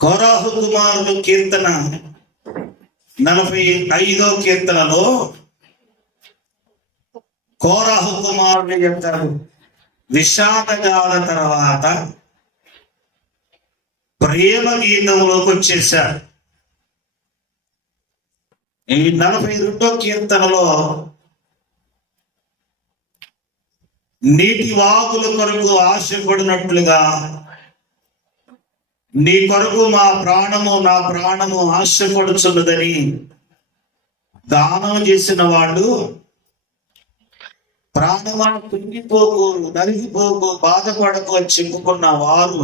కోరాహు కుమారుడు కీర్తన నలభై ఐదో కీర్తనలో కోరాహు కుమారుడు యొక్క విషాదగాల తర్వాత ప్రేమ గీతంలోకి వచ్చేసారు ఈ నలభై రెండో కీర్తనలో నీటి వాగుల కొరకు ఆశపడినట్లుగా నీ కొరకు మా ప్రాణము నా ప్రాణము ఆశపడుచున్నదని దానం చేసిన వాళ్ళు ప్రాణమా కుంగిపోకు నలిగిపోకు బాధపడకు అని చెప్పుకున్న వారు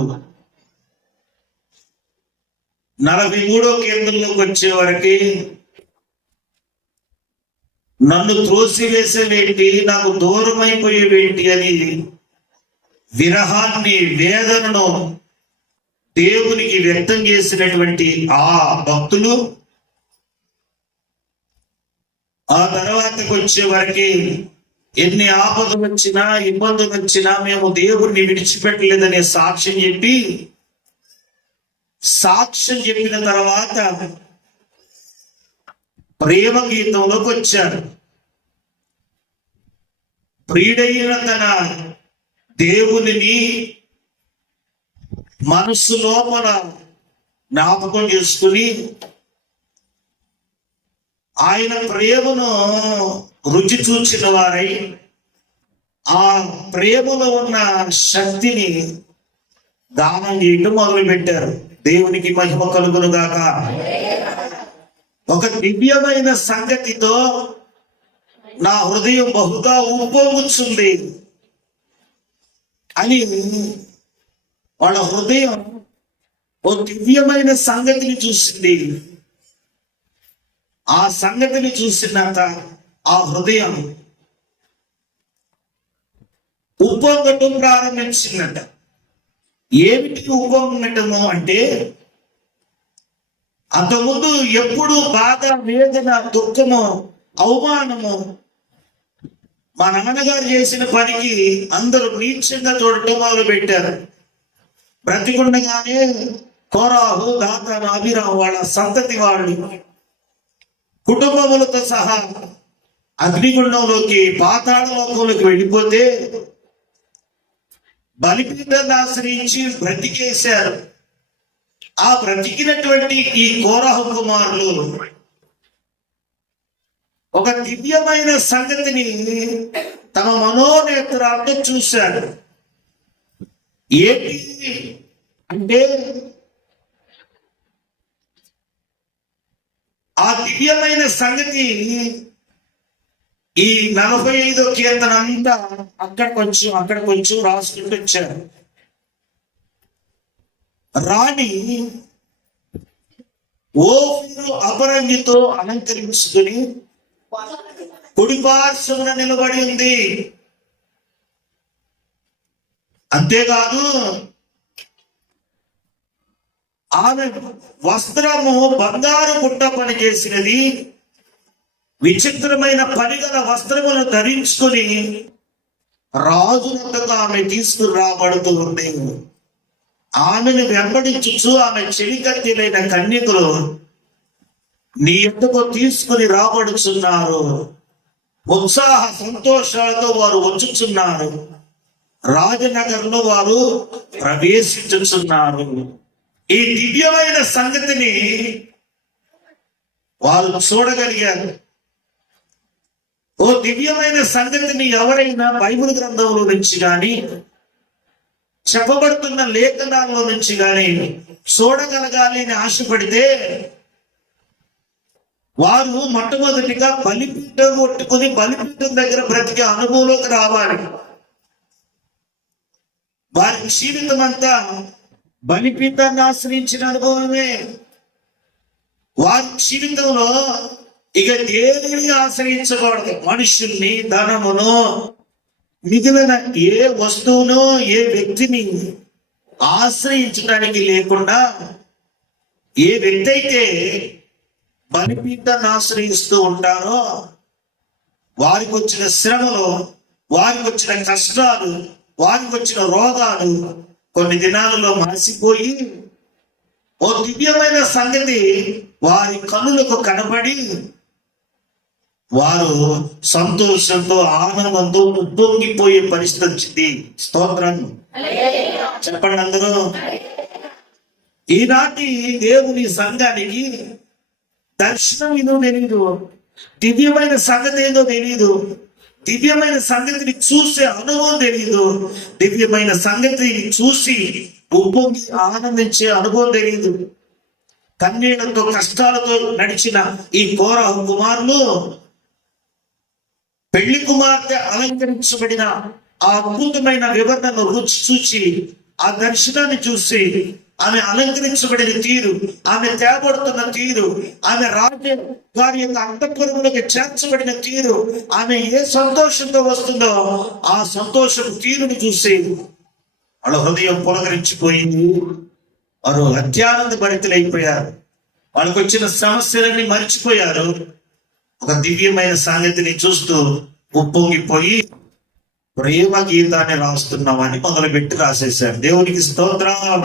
నలభై మూడో కేంద్రంలోకి వచ్చే వరకు నన్ను త్రోసివేసేవేంటి నాకు దూరమైపోయేవేంటి అని విరహాన్ని వేదనను దేవునికి వ్యక్తం చేసినటువంటి ఆ భక్తులు ఆ తర్వాతకు వచ్చే వారికి ఎన్ని ఆపదలు వచ్చినా ఇబ్బందులు వచ్చినా మేము దేవుణ్ణి విడిచిపెట్టలేదనే సాక్ష్యం చెప్పి సాక్ష్యం చెప్పిన తర్వాత ప్రేమ గీతంలోకి వచ్చారు. ప్రియుడైన తన దేవునిని మనస్సులో మన జ్ఞాపకం చేసుకుని ఆయన ప్రేమను రుచి చూచిన వారై ఆ ప్రేమలో ఉన్న శక్తిని దానం చేయటం మొదలు పెట్టారు దేవునికి మహిమ కలుగును గాక ఒక దివ్యమైన సంగతితో నా హృదయం బహుగా ఉప్పొంగుతుంది అని వాళ్ళ హృదయం ఓ దివ్యమైన సంగతిని చూసింది. ఆ సంగతిని చూసినాక ఆ హృదయం ఉప్పొంగటం ప్రారంభించిందట. ఏమిటి ఉప్పొంగటము అంటే అంతకుముందు ఎప్పుడు బాధ వేదన దుఃఖము అవమానము మా నాన్నగారు చేసిన పనికి అందరూ నీచంగా చూడటం మొదలు పెట్టారు బ్రతికుండగానే కోరాహు దాతాను అభిరామ్ వాళ్ళ సంతతి వాళ్ళు కుటుంబములతో సహా అగ్నిగుండంలోకి పాతాళ లోకంలోకి వెళ్ళిపోతే బలిపీఠాన్ని ఆశ్రయించి బ్రతికేశారు. ఆ బ్రతికినటువంటి ఈ కోరహ కుమారులు ఒక దివ్యమైన సంగతిని తమ మనోనేత్రాలతో చూశారు. ఏంటి అంటే ఆ దివ్యమైన సంగతి ఈ నలభై ఐదో కీర్తన అంతా అక్కడ కొంచెం అక్కడ కొంచెం రాసుకుంటూ వచ్చారు. రాణి ఓఫీరు అపరంగితో అలంకరించుకుని కుడిపార్శ్వన నిలబడి ఉంది. అంతేకాదు ఆమె వస్త్రము బంగారు గుట్ట పని చేసినది విచిత్రమైన పనిగల వస్త్రమును ధరించుకుని రాజునంతగా ఆమె తీసుకురాబడుతూ ఉంది. ఆమెను వెంబడించుచు ఆమె చెలికత్తెలైన కన్యకులు నీ ఎందుకు తీసుకుని రాబడుచున్నారు. ఉత్సాహ సంతోషాలతో వారు వచ్చుచున్నారు. రాజనగర్లో వారు ప్రవేశించుచున్నారు. ఈ దివ్యమైన సంగతిని వాళ్ళు చూడగలిగారు. ఓ దివ్యమైన సంగతిని ఎవరైనా బైబిల్ గ్రంథంలో నుంచి కానీ చెప్పబడుతున్న లేఖనాల్లో నుంచి కానీ చూడగలగాలి అని ఆశపడితే వారు మొట్టమొదటిగా బలిపీఠం కొట్టుకుని బలిపీఠం దగ్గర బ్రతికే అనుభవంలోకి రావాలి. వారి జీవితం అంతా బలిపీతాన్ని ఆశ్రయించిన అనుభవమే. వారి జీవితంలో ఇక దేనిని ఆశ్రయించకూడదు. మనుషుల్ని ధనమును మిగిలిన ఏ వస్తువును ఏ వ్యక్తిని ఆశ్రయించడానికి లేకుండా ఏ వ్యక్తి అయితే బలిపీతాన్ని ఆశ్రయిస్తూ ఉంటారో వారికి వచ్చిన శ్రమలు వారికి వచ్చిన కష్టాలు వారికి వచ్చిన రోగాలు కొన్ని దినాలలో మాసిపోయి ఓ దివ్యమైన సంగతి వారి కన్నులకు కనబడి వారు సంతోషంతో ఆనందంతో ఉప్పొంగిపోయే పరిస్థితి వచ్చింది. స్తోత్రం. చెప్పండి అందరూ. ఈనాటి దేవుని సంఘానికి దర్శనం ఏదో తెలియదు దివ్యమైన సంగతి ఏదో తెలియదు దివ్యమైన సంగతిని చూసే అనుభవం తెలియదు దివ్యమైన సంగతిని చూసి ఉప్పొంగి ఆనందించే అనుభవం తెలియదు కన్నీళ్ళతో కష్టాలతో నడిచిన ఈ ఘోర కుమారులు పెళ్ళి కుమార్తె అలంకరించబడిన ఆ అద్భుతమైన వివరణను రుచి చూచి ఆ దర్శనాన్ని చూసి ఆమె అలంకరించబడిన తీరు ఆమె తేబడుతున్న తీరు ఆమె రాజ వారి యొక్క అంతఃపురంలోకి చేర్చబడిన తీరు ఆమె ఏ సంతోషంతో వస్తుందో ఆ సంతోషం తీరుని చూసి వాళ్ళ హృదయం పులకరించిపోయింది. వారు అత్యానంద భరితులైపోయారు. వాళ్ళకు వచ్చిన సమస్యలన్నీ మర్చిపోయారు. ఒక దివ్యమైన సాంగతిని చూస్తూ ఉప్పొంగిపోయి ప్రేమ గీతాన్ని రాస్తున్నామని మొదలుపెట్టి రాసేశారు. దేవునికి స్తోత్రం.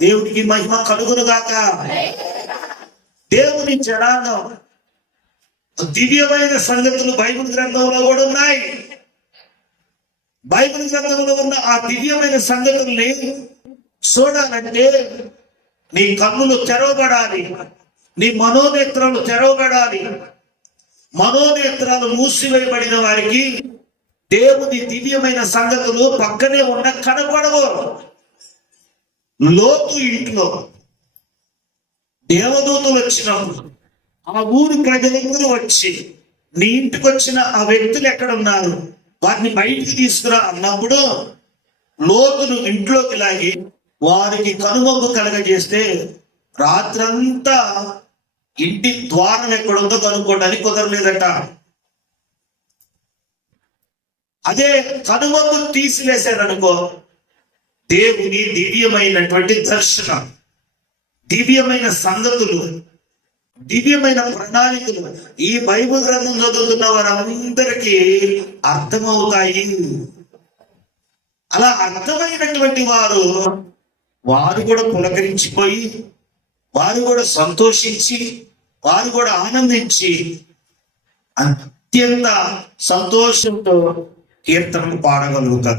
దేవునికి మహిమ కలుగురు గాక దేవుని జనాంగం దివ్యమైన సంగతులు బైబిల్ గ్రంథంలో కూడా ఉన్నాయి. బైబిల్ గ్రంథంలో ఉన్న ఆ దివ్యమైన సంగతుల్ని చూడాలంటే నీ కన్నులు తెరవబడాలి. నీ మనోనేత్రాలు తెరవబడాలి. మనోనేత్రాలు మూసివేయబడిన వారికి దేవుని దివ్యమైన సంగతులు పక్కనే ఉన్న కనపడవు లోతు ఇంట్లో దేవదూతలు వచ్చినప్పుడు ఆ ఊరు ప్రజలందరూ వచ్చి నీ ఇంటికి వచ్చిన ఆ వ్యక్తులు ఎక్కడ ఉన్నారు వారిని బయటికి తీసుకురా అన్నప్పుడు లోతును ఇంట్లోకి లాగి వారికి కనుమొగ్గు కలగజేస్తే రాత్రంతా ఇంటి ద్వారం ఎక్కడుందో కనుక్కోవడానికి కుదరలేదట. అదే కనుమొగ్గు తీసివేశారనుకో దేవుని దివ్యమైనటువంటి దర్శనం దివ్యమైన సంగతులు దివ్యమైన ప్రణాళికలు ఈ బైబిల్ గ్రంథం చదువుతున్న వారందరికీ అర్థమవుతాయి. అలా అర్థమైనటువంటి వారు వారు కూడా పులకరించిపోయి వారు కూడా సంతోషించి వారు కూడా ఆనందించి అత్యంత సంతోషంతో కీర్తనలు పాడగలుగుతారు